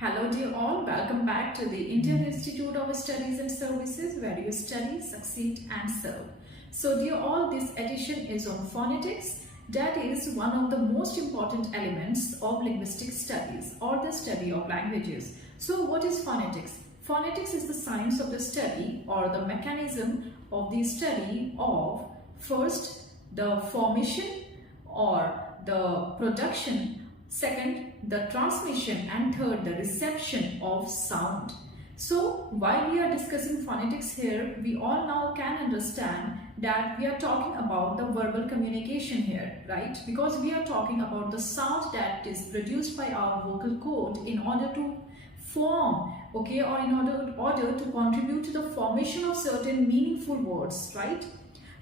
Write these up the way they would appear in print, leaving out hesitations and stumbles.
Hello dear all, welcome back to the Indian Institute of Studies and Services where you study, succeed and serve. So dear all, this edition is on phonetics. That is one of the most important elements of linguistic studies or the study of languages. So what is phonetics? Phonetics is the science of the study or the mechanism of the study of first the formation or the production, second the transmission, and third the reception of sound. So while we are discussing phonetics here, we all now can understand that we are talking about the verbal communication here, right? Because we are talking about the sound that is produced by our vocal cord in order to form, okay, or in order to contribute to the formation of certain meaningful words, right?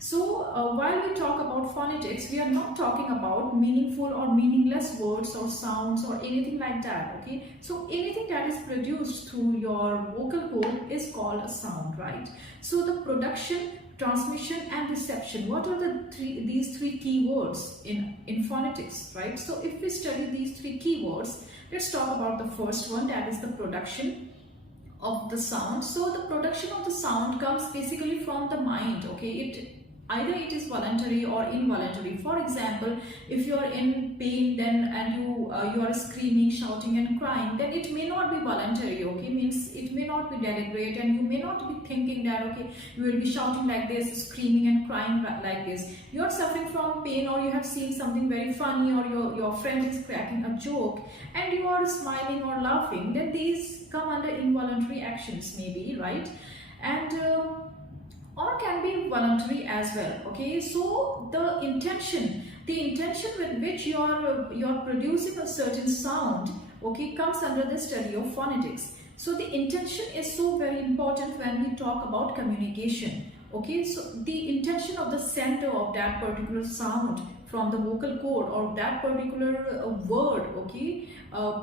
So while we talk about phonetics, we are not talking about meaningful or meaningless words or sounds or anything like that, okay? So anything that is produced through your vocal cord is called a sound, right? So the production, transmission and reception, what are these three key words in phonetics, right? So if we study these three key words, let's talk about the first one, that is the production of the sound. So the production of the sound comes basically from the mind, okay? Either it is voluntary or involuntary. For example, if you are in pain then and you are screaming, shouting and crying, then it may not be voluntary, okay? Means it may not be deliberate and you may not be thinking that, okay, you will be shouting like this, screaming and crying like this. You are suffering from pain or you have seen something very funny or your friend is cracking a joke and you are smiling or laughing, then these come under involuntary actions maybe, right? And or can be voluntary as well, okay? So the intention with which you're producing a certain sound, okay, comes under the study of phonetics. So the intention is so very important when we talk about communication, okay? So the intention of the center of that particular sound from the vocal cord or that particular word, okay,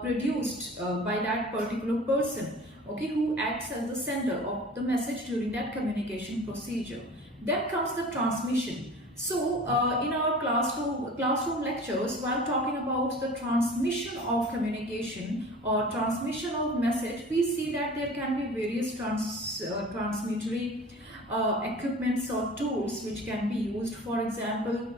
produced by that particular person, okay, who acts as the sender of the message during that communication procedure. Then comes the transmission. So in our classroom lectures, while talking about the transmission of communication or transmission of message, we see that there can be various transmittory equipments or tools which can be used. For example,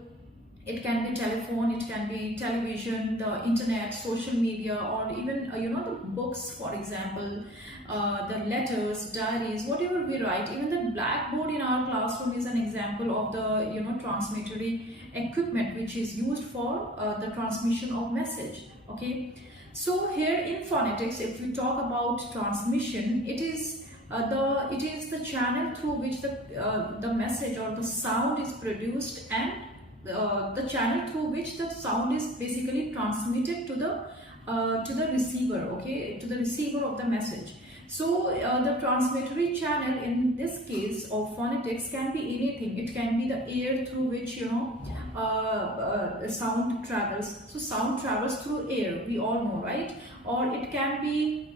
it can be telephone, it can be television, the internet, social media, or even the books, for example, the letters, diaries, whatever we write. Even the blackboard in our classroom is an example of the transmittory equipment which is used for the transmission of message, okay? So here in phonetics, if we talk about transmission, it is the channel through which the message or the sound is produced, and the channel through which the sound is basically transmitted to the receiver, okay, to the receiver of the message. So the transmittory channel in this case of phonetics can be anything. It can be the air through which sound travels. So sound travels through air, we all know, right? Or it can be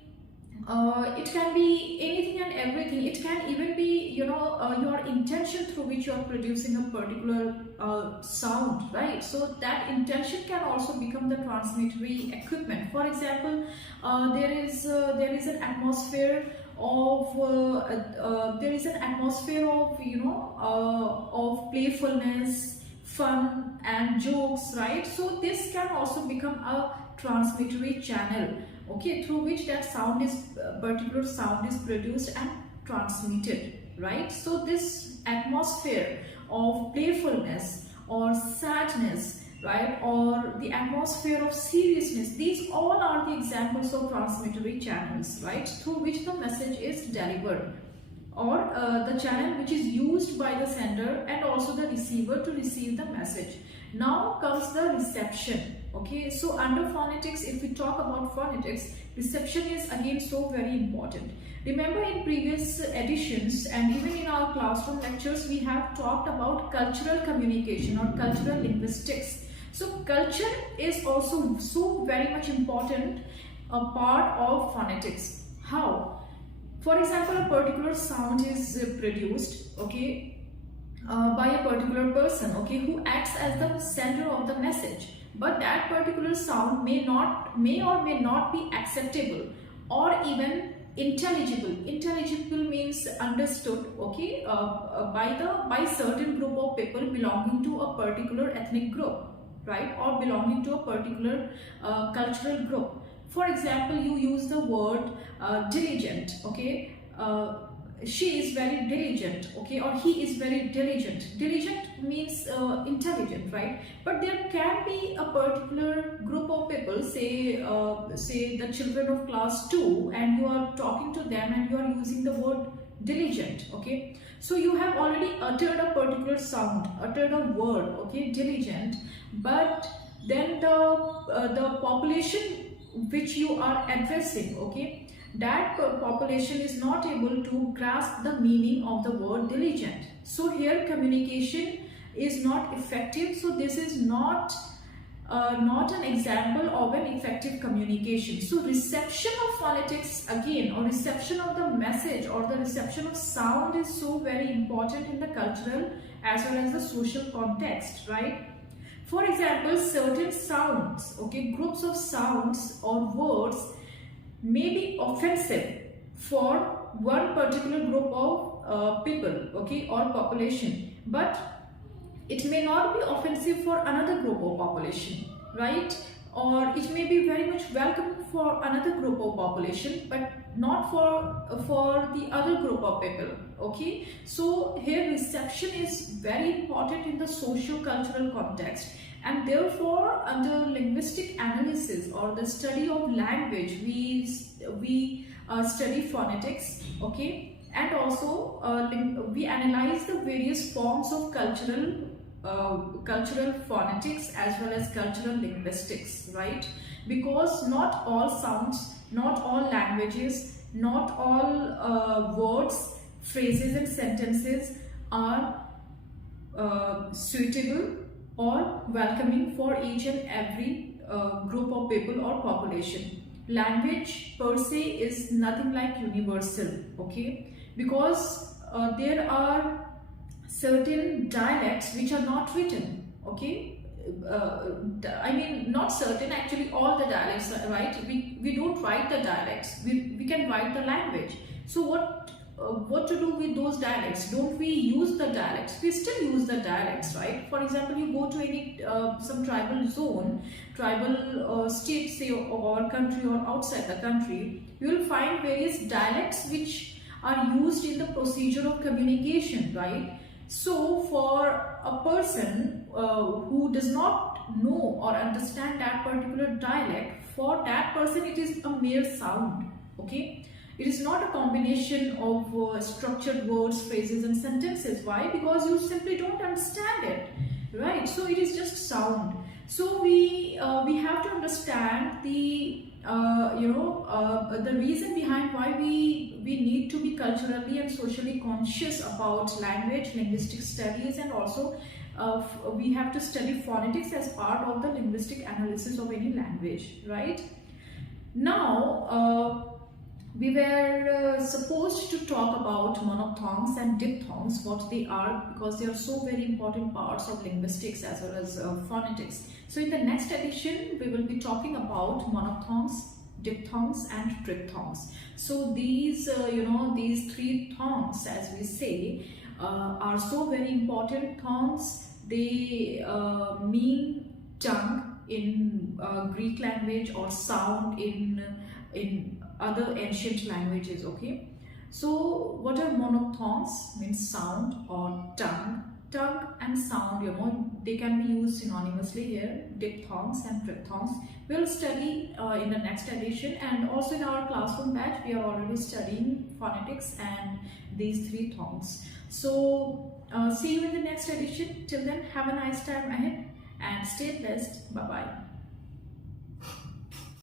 anything and everything. It can even be your intention through which you are producing a particular sound, right? So that intention can also become the transmittory equipment. For example, there is an atmosphere of of playfulness, fun and jokes, right? So this can also become a transmittory channel, okay, through which that particular sound is produced and transmitted, right? So this atmosphere of playfulness or sadness, right, or the atmosphere of seriousness, these all are the examples of transmittory channels, right, through which the message is delivered, or the channel which is used by the sender and also the receiver to receive the message. Now comes the reception, okay? So under phonetics, if we talk about phonetics, reception is again so very important. Remember in previous editions and even in our classroom lectures, we have talked about cultural communication or cultural linguistics. So culture is also so very much important a part of phonetics. How? For example, a particular sound is produced, okay, by a particular person, okay, who acts as the sender of the message, but that particular sound may or may not be acceptable or even intelligible. Intelligible means understood, okay, by certain group of people belonging to a particular ethnic group, right, or belonging to a particular cultural group. For example, you use the word diligent, okay. She is very diligent, okay, or he is very diligent. Diligent means intelligent, right? But there can be a particular group of people, say the children of class 2, and you are talking to them and you are using the word diligent, okay. So you have already uttered a particular sound, uttered a word, okay, diligent, but then the population which you are addressing, okay, that population is not able to grasp the meaning of the word diligent. So here communication is not effective. So this is not an example of an effective communication. So reception of phonetics again, or reception of the message, or the reception of sound, is so very important in the cultural as well as the social context, right? For example, certain sounds, okay, groups of sounds or words may be offensive for one particular group of people, okay, or population, but it may not be offensive for another group of population, right? Or it may be very much welcome for another group of population, but not for the other group of people, okay. So here reception is very important in the socio-cultural context, and therefore under linguistic analysis or the study of language, we study phonetics, okay, and also we analyze the various forms of cultural phonetics as well as cultural linguistics, right? Because not all sounds, not all languages, not all words, phrases and sentences are suitable or welcoming for each and every group of people or population. Language per se is nothing like universal, okay, because there are certain dialects which are not written, okay. I mean, not certain, actually all the dialects, right? We don't write the dialects, we can write the language. So what to do with those dialects? Don't we use the dialects? We still use the dialects, right? For example, you go to any some tribal zone, tribal state, say, of our country or outside the country, you will find various dialects which are used in the procedure of communication, right? So for a person who does not know or understand that particular dialect, for that person it is a mere sound, okay. It is not a combination of structured words, phrases and sentences. Why? Because you simply don't understand it, right? So it is just sound. So we have to understand the the reason behind why we need to be culturally and socially conscious about language, linguistic studies, and also we have to study phonetics as part of the linguistic analysis of any language, right? Now we were supposed to talk about monophthongs and diphthongs, what they are, because they are so very important parts of linguistics as well as phonetics. So in the next edition, we will be talking about monophthongs, diphthongs and triphthongs. So these, these three thongs, as we say, are so very important thongs. They mean tongue in Greek language, or sound in other ancient languages, okay. So what are monophthongs? Means sound or tongue. Tongue and sound, they can be used synonymously here. Diphthongs and triphthongs we'll study in the next edition, and also in our classroom batch we are already studying phonetics and these three thongs. So see you in the next edition. Till then, have a nice time ahead and stay blessed. Bye bye.